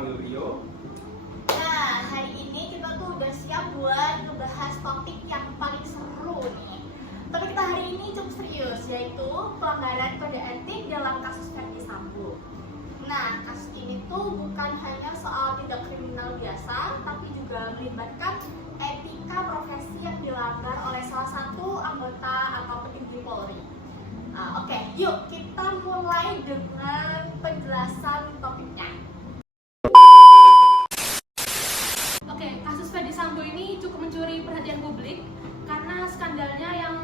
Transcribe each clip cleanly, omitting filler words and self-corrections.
dipanggil Rio. Nah, hari ini kita tuh udah siap buat ngebahas topik yang paling seru nih. Topik kita hari ini cukup serius, yaitu pelanggaran kode etik dalam kasus Verdi Sambo. Nah, kasus ini tuh bukan hanya soal tindak kriminal biasa, tapi juga melibatkan etika profesi yang dilanggar oleh salah satu anggota atau petinggi Polri. Oke, yuk kita mulai dengan penjelasan topiknya. Kasus Verdi Sambo ini cukup mencuri perhatian publik karena skandalnya yang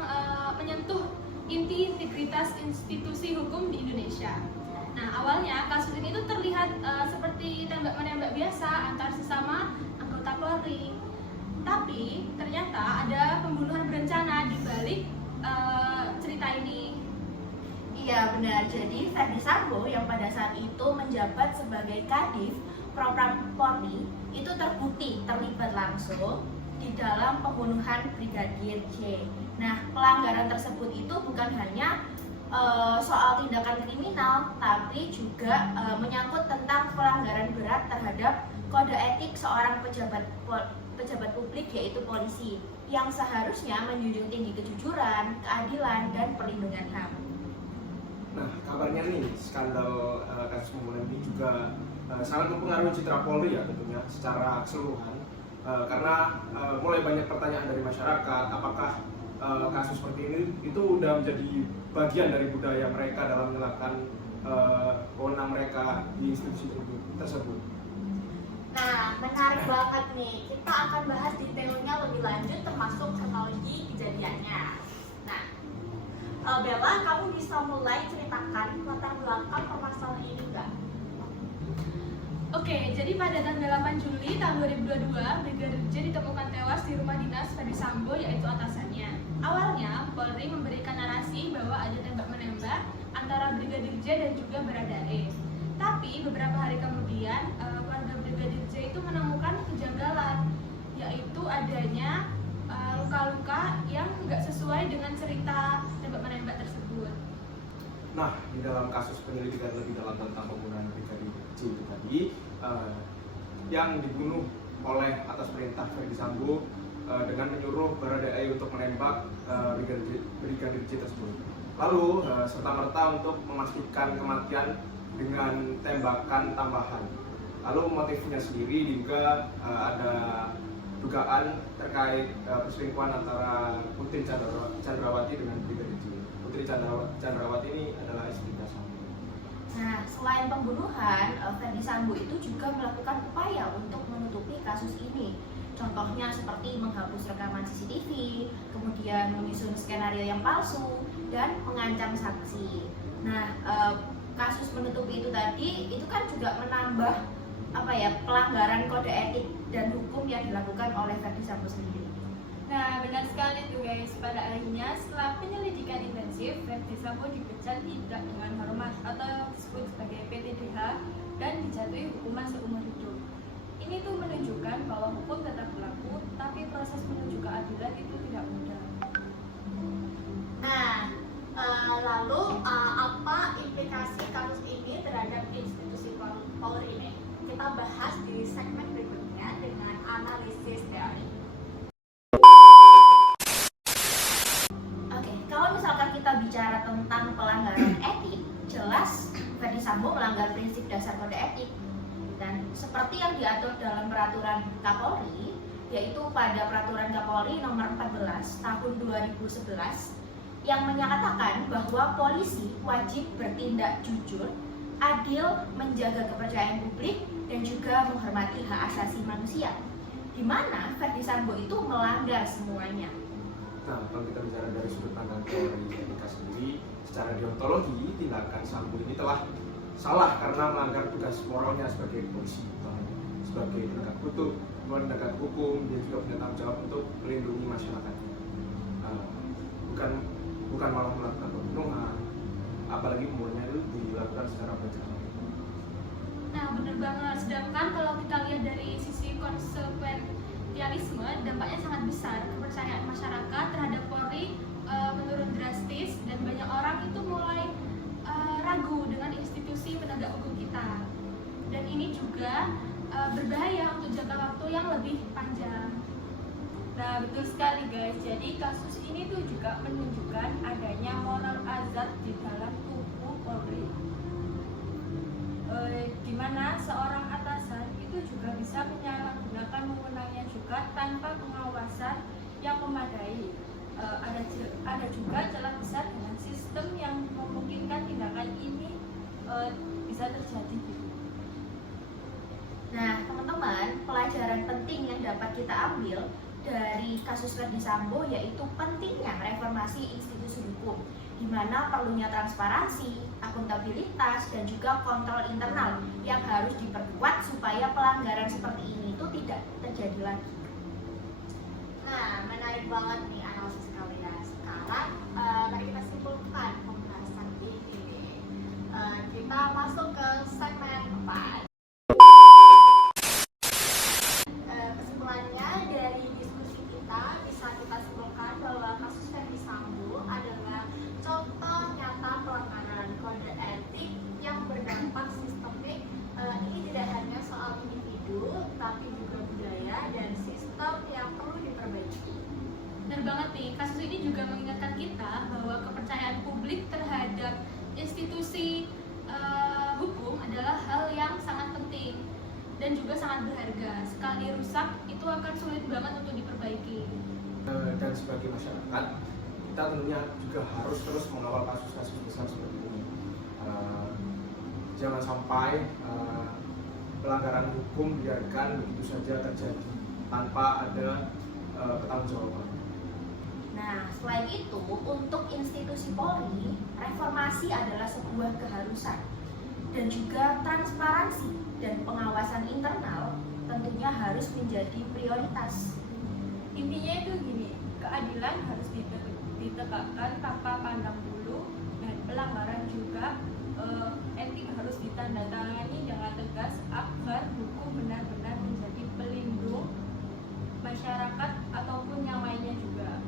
menyentuh inti integritas institusi hukum di Indonesia. Nah, awalnya kasus ini tuh terlihat seperti tembak-menembak biasa antar sesama anggota Polri. Tapi ternyata ada pembunuhan berencana di balik cerita ini. Iya benar, jadi Verdi Sambo yang pada saat itu menjabat sebagai Kadif Propam Polri itu terbukti terlibat langsung di dalam pembunuhan Brigadir J. Nah, pelanggaran tersebut itu bukan hanya soal tindakan kriminal, tapi juga menyangkut tentang pelanggaran berat terhadap kode etik seorang pejabat publik, yaitu polisi, yang seharusnya menjunjung tinggi kejujuran, keadilan, dan perlindungan HAM. Nah, kabarnya nih skandal kasus pembunuhan ini juga sangat mempengaruhi citra Polri ya tentunya secara keseluruhan, karena mulai banyak pertanyaan dari masyarakat apakah kasus seperti ini itu udah menjadi bagian dari budaya mereka dalam menjalankan wewenang mereka di institusi tersebut. Nah, menarik banget nih. Kita akan bahas detailnya lebih lanjut termasuk kronologi kejadiannya. Nah, Bella, kamu bisa mulai ceritakan latar belakang permasalahan ini nggak? Oke, jadi pada tanggal 8 Juli tahun 2022, Brigadir J ditemukan tewas di rumah dinas Verdi Sambo, yaitu atasannya. Awalnya, Polri memberikan narasi bahwa ada tembak-menembak antara Brigadir J dan juga Baradae. Tapi beberapa hari kemudian, keluarga Brigadir J itu menemukan kejanggalan, yaitu adanya luka-luka yang nggak sesuai dengan cerita tembak-menembak tersebut. Nah, di dalam kasus penyelidikan lebih dalam tentang pembunuhan Brigadir J itu tadi, yang dibunuh oleh atas perintah Verdi Sambo dengan menyuruh Baradae untuk menembak Brigadir J tersebut. Lalu serta-merta untuk memastikan kematian dengan tembakan tambahan. Lalu motifnya sendiri juga ada dugaan terkait perselingkuhan antara Putri Chandrawati dengan Brigadir J. Putri Chandrawati ini adalah istri Sambo. Nah, selain pembunuhan, Verdi Sambo itu juga melakukan upaya untuk menutupi kasus ini. Contohnya seperti menghapus rekaman CCTV, kemudian menyusun skenario yang palsu, dan mengancam saksi. Nah, kasus menutupi itu tadi, itu kan juga menambah pelanggaran kode etik dan hukum yang dilakukan oleh Verdi Sambo sendiri. Nah, benar sekali tuh guys. Pada akhirnya, setelah penyelidikan intensif, Verdi Sambo dipecat tidak dengan hormat atau disebut sebagai PTDH dan dijatuhi hukuman seumur hidup. Ini tuh menunjukkan bahwa hukum tetap berlaku, tapi proses menuju keadilan itu tidak mudah. Nah, lalu apa implikasi kasus ini terhadap institusi Polri ini? Kita bahas di segmen berikutnya dengan analisis teori. Oke, kalau misalkan kita bicara tentang pelanggaran etik, jelas Verdi Sambo melanggar prinsip dasar kode etik. Dan seperti yang diatur dalam peraturan Kapolri, yaitu pada peraturan Kapolri nomor 14 tahun 2011 yang menyatakan bahwa polisi wajib bertindak jujur, adil, menjaga kepercayaan publik, dan juga menghormati hak asasi manusia, di mana Verdi Sambo itu melanggar semuanya. Nah, kalau kita bicara dari sudut pandang teori etika sendiri, secara deontologi, tindakan Sambo ini telah salah karena melanggar tugas moralnya sebagai polisi, sebagai penegak hukum. Dia juga punya tanggung jawab untuk melindungi masyarakatnya, bukan malah melakukan pembunuhan, apalagi pembunuhannya itu dilakukan secara berencana. Nah, benar banget. Sedangkan kalau kita lihat dari sisi konsekuensialisme, dampaknya sangat besar. Kepercayaan masyarakat terhadap Polri menurun drastis dan banyak orang itu mulai ragu dengan institusi penegak hukum kita. dan ini juga berbahaya untuk jangka waktu yang lebih panjang. Nah, betul sekali guys. Jadi kasus ini tuh juga menunjukkan adanya moral hazard di dalam tubuh Polri. Di mana seorang atasan itu juga bisa menyalahgunakan wewenangnya juga tanpa pengawasan yang memadai. Ada juga celah besar dengan sistem yang memungkinkan tindakan ini bisa terjadi. Nah, teman-teman, pelajaran penting yang dapat kita ambil dari kasus Verdi Sambo yaitu pentingnya reformasi institusi hukum, di mana perlunya transparansi, akuntabilitas, dan juga kontrol internal yang harus diperkuat supaya pelanggaran seperti ini itu tidak terjadi lagi. Nah, menarik banget nih analisis kalian. Sekarang mari kita simpulkan pembahasan ini. Kita masuk ke segmen 4. Kesimpulannya dari diskusi kita bisa kita simpulkan bahwa kasus Verdi Sambo adalah contoh nyata pelanggaran kode etik yang berdampak sistemik. Ini tidak hanya soal individu, tapi juga budaya dan sistem yang perlu diperbaiki. Benar banget nih, kasus ini juga mengingatkan kita bahwa kepercayaan publik terhadap institusi hukum adalah hal yang sangat penting dan juga sangat berharga. Sekali rusak, itu akan sulit banget untuk diperbaiki. Dan sebagai masyarakat, kita tentunya juga harus terus mengawal kasus-kasus besar seperti ini. Jangan sampai pelanggaran hukum biarkan begitu saja terjadi tanpa ada pertanggungjawaban. Nah, selain itu, untuk institusi Polri, reformasi adalah sebuah keharusan dan juga transparansi dan pengawasan internal tentunya harus menjadi prioritas. Intinya itu gini, keadilan harus ditegakkan tanpa pandang bulu, dan pelanggaran juga etik harus ditandatangani dengan tegas agar hukum benar-benar menjadi pelindung masyarakat ataupun yang lainnya juga.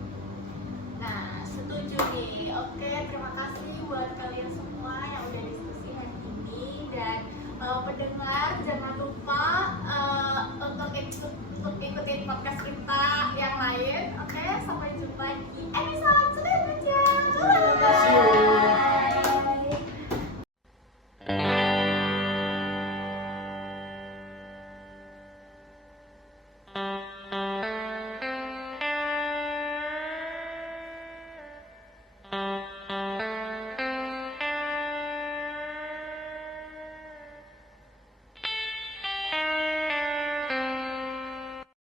Nah, setuju nih. Oke, terima kasih buat kalian semua yang udah diskusi hari ini. Dan pendengar, jangan lupa untuk ikutin podcast kita